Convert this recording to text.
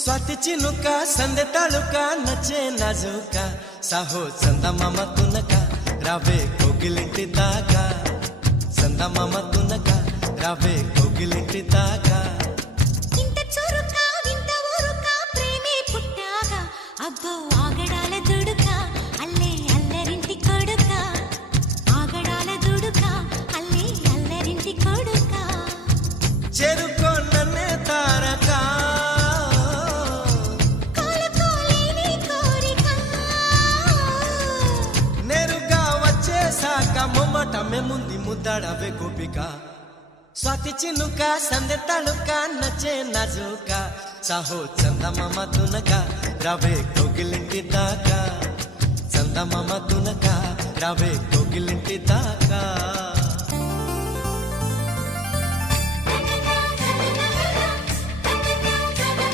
स्वाती चिनुका संदे तालुका नचे नाजुका साहो चंदमाम तुनका रावे कोगिलिंटी दागा चंदमाम तुनका रावे कोगिलिंटी दागा इंत चुरुका विंत ऊरुका प्रेमे पुट्टागा अब्बो आगडाల దుడుకా అల్లే అల్లరింటి కొడుకా ఆగడాల దుడుకా అల్లే అల్లరింటి కొడుకా చెరుకో నన్నే తారకా మొమ్మటమే ముందు ముద్దాడవే గోపిక స్వాతి చినుక సందె తళుక నచ్చే నాజుక సాహో చందమామ తునక రావే కోగిలింటి దాకా చందమామ తునక రావే కోగిలింటి దాకా